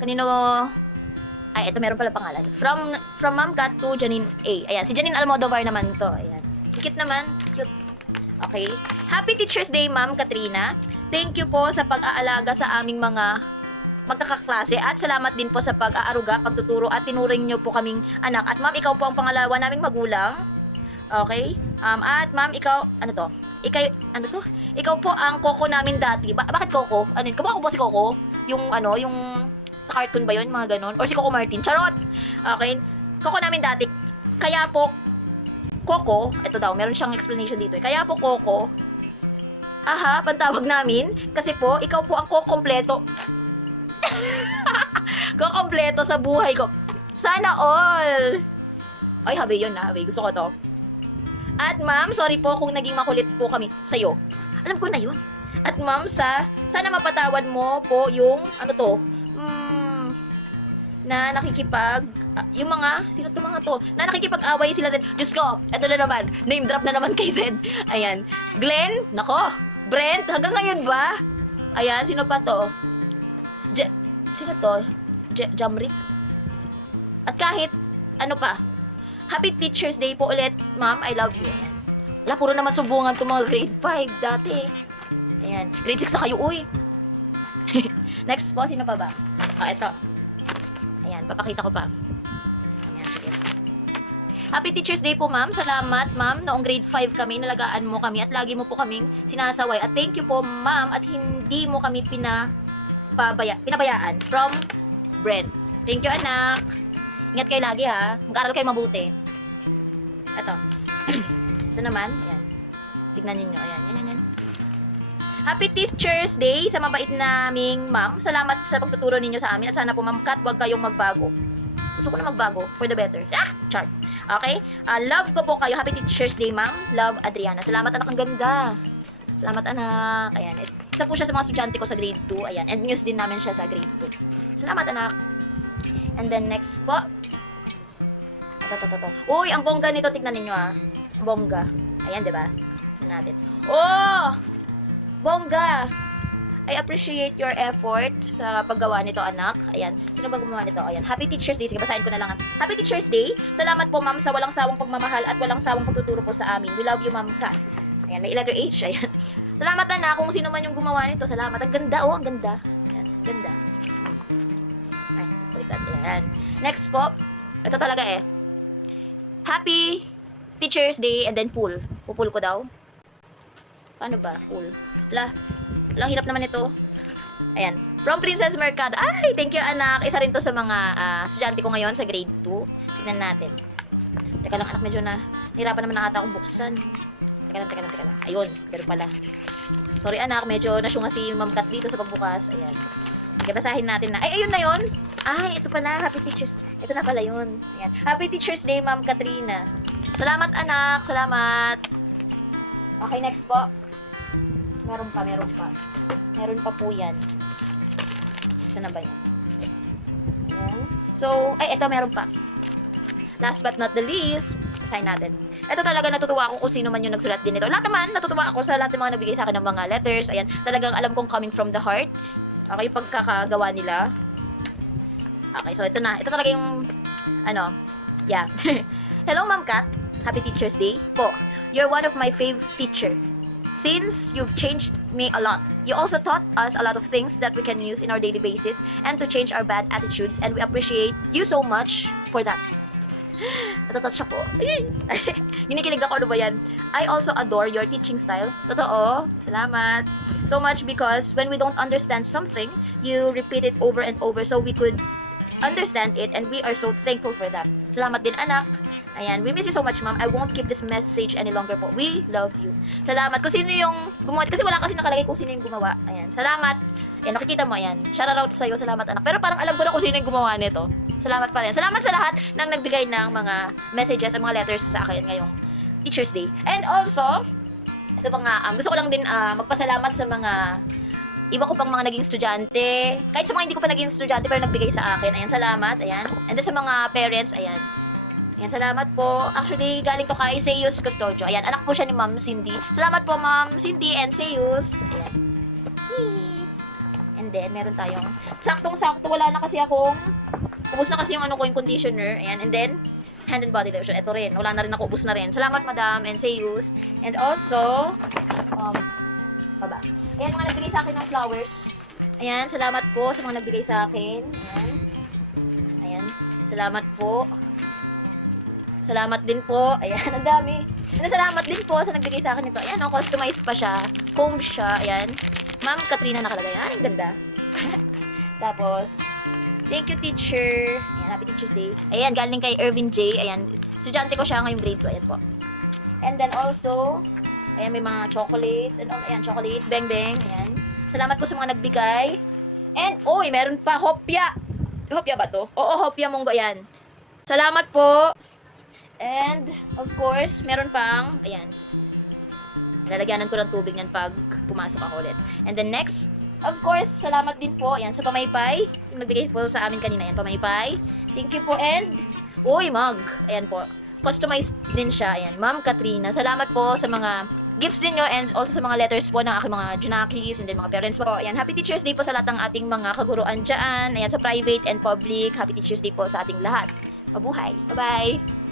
Kanino? Ay, ito meron pala pangalan. From Ma'am Kat to Janine A. Ayan, si Janine Almodovar naman to. Ayan. Cute naman. Cute. Okay. Happy Teacher's Day, Ma'am Katrina. Thank you po sa pag-aalaga sa aming mga magkakaklase at salamat din po sa pag-aaruga, pagtuturo at tinuring niyo po kaming anak. At ma'am, ikaw po ang pangalawa naming magulang. Okay? At ma'am, ikaw, ano to? Ikaw po ang Coco namin dati. Bakit Coco? Ano yun? Kamukha ko po si Coco? Yung sa cartoon ba yun? Mga ganon? Or si Coco Martin? Charot! Okay? Coco namin dati. Kaya po, Coco, ito daw, meron siyang explanation dito. Kaya po Coco, pantawag namin, kasi po, ikaw po ang kukompleto. Kukompleto sa buhay ko. Sana all! Ay, habi yun na, habi. Gusto ko to. At ma'am, sorry po kung naging makulit po kami sa'yo. Alam ko na yun. At ma'am, sana mapatawad mo po yung, na yung mga, sino to mga to? Na nakikipag-away sila Zed. Diyos ko, eto na naman. Name drop na naman kay Zed. Ayan. Glenn, nako. Brent, hanggang ngayon ba? Ayan, sino pa to? Sino to? Jamrick? At kahit, ano pa? Happy Teacher's Day po ulit, ma'am. I love you. Wala, puro naman sumbungan to mga grade 5 dati. Ayan. Grade 6 na kayo, uy. Next po, sino pa ba? Ito. Ayan, papakita ko pa. Ayan, sige. Happy Teacher's Day po, ma'am. Salamat, ma'am. Noong grade 5 kami, nalagaan mo kami at lagi mo po kaming sinasaway. At thank you po, ma'am. At hindi mo kami pinabayaan. From Brent. Thank you, anak. Ingat kayo lagi, ha. Mag-aral kayo mabuti. Ito. Ito naman. Ayan. Tignan ninyo. Ayan. Happy Teacher's Day sa mabait naming ma'am. Salamat sa pagtuturo ninyo sa amin. At sana po, ma'am Kat, huwag kayong magbago. Gusto ko na magbago. For the better. Char. Okay? Love ko po kayo. Happy Teacher's Day, ma'am. Love, Adriana. Salamat, anak. Ang ganda. Salamat, anak. Ayan. Isa po siya sa mga estudyante ko sa grade 2. Ayan. And news din namin siya sa grade 2. Salamat, anak. And then next po. Uy, ang bongga nito. Tignan ninyo, bongga. Ayan, diba? Tignan natin. Oh! Bongga! I appreciate your effort sa paggawa nito, anak. Ayan. Sino ba gumawa nito? Ayan. Happy Teacher's Day. Sige, basahin ko na lang. Happy Teacher's Day. Salamat po, ma'am, sa walang sawang pagmamahal at walang sawang pagtuturo po sa amin. We love you, ma'am Kat. Ayan, may letter H. Ayan. Salamat, anak, kung sino man yung gumawa nito. Salamat. Ang ganda, ang ganda. Ayan, ganda. Ayan. Next po. Ito talaga Happy Teacher's Day and then pool. Pupul ko daw. Paano ba? Pool. Lang hirap naman ito. Ayan. From Princess Mercado. Ay, thank you, anak. Isa rin to sa mga estudyante ko ngayon sa grade 2. Tignan natin. Teka lang, anak. Medyo nahirapan naman nakata akong buksan. Teka lang. Ayun. Pero pala. Sorry, anak. Medyo nasyunga si Ma'am Kat dito sa pagbukas. Ayan. Sige, basahin natin na. Ay, ayun na yun. Ay, ito pala. Happy Teacher's Day. Ito na pala yun. Ayan. Happy Teacher's Day, Ma'am Katrina. Salamat, anak. Salamat. Okay, next po. Meron pa. Meron pa po yan. Saan na ba yun? So, ito meron pa. Last but not the least, sign natin. Ito talaga natutuwa ako kung sino man yung nagsulat din ito. Lahat naman, natutuwa ako sa lahat ng mga nabigay sa akin ng mga letters. Ayan, talagang alam kong coming from the heart. Okay, pagkakagawa nila. Okay, so ito na. Ito talaga yung, yeah. Hello, Ma'am Kat. Happy Teacher's Day. Po, you're one of my favorite teacher. Since you've changed me a lot, you also taught us a lot of things that we can use in our daily basis and to change our bad attitudes, and we appreciate you so much for that. Natatouch ako. Ginikilig ako, ano ba yan? I also adore your teaching style. Totoo. Salamat. So much because when we don't understand something, you repeat it over and over so we could understand it, and we are so thankful for that. Salamat din, anak. Ayan, we miss you so much, ma'am. I won't keep this message any longer po. We love you. Salamat. Kung sino yung gumawa, kasi wala kasi nakalagay kung sino yung gumawa. Ayan, salamat. Ayan, nakikita mo, ayan. Shout out sa'yo. Salamat, anak. Pero parang alam ko na kung sino yung gumawa nito. Salamat pa rin. Salamat sa lahat ng nagbigay ng mga messages, mga letters sa akin ngayong Teacher's Day. And also, sa mga, gusto ko lang din magpasalamat sa mga iba ko pang mga naging estudyante. Kahit sa mga hindi ko pa naging estudyante pero nagbigay sa akin. Ayan, salamat. Ayan. And then sa mga parents, ayan. Ayan, salamat po. Actually, galing to kay Seus Custodio. Ayan, anak po siya ni Ma'am Cindy. Salamat po, Ma'am Cindy and Seus. Ayan. And then, meron tayong saktong-sakto. Wala na kasi akong ubos na kasi yung ano ko, yung conditioner. Ayan. And then, hand and body lotion. Ito rin. Wala na rin ako. Ubos na rin. Salamat, madam. And say use. And also, baba. Ayan, mga nagbigay sa akin ng flowers. Ayan. Salamat po sa mga nagbigay sa akin. Ayan. Salamat po. Salamat din po. Ayan, ang dami. And salamat din po sa nagbigay sa akin ito. Ayan, customized pa siya. Home siya. Ayan. Ma'am Katrina nakalagay. Ayan, ang ganda. Tapos, thank you, teacher. Ayan, happy Teacher's Day. Ayan, galing kay Ervin J. Ayan, estudyante ko siya ngayong grade 2. Ayan po. And then also, ayan, may mga chocolates. Ayan, chocolates. Bang, bang. Ayan. Salamat po sa mga nagbigay. And, oy, meron pa. Hopya. Hopya ba to? Oo, Hopya Munggo. Ayan. Salamat po. And, of course, meron pang, ayan. Lalagyanan ko ng tubig yan pag pumasok ako ulit. And then next, of course, salamat din po. Ayan, sa Pamaypay. Nagbigay po sa amin kanina. Ayan, Pamaypay. Thank you po. And, uy, mug. Ayan po. Customized din siya. Ayan, Ma'am Katrina. Salamat po sa mga gifts ninyo and also sa mga letters po ng aking mga junakis and then mga parents po. Ayan, Happy Teacher's Day po sa lahat ng ating mga kaguruan dyan. Ayan, sa private and public. Happy Teacher's Day po sa ating lahat. Mabuhay. Bye-bye.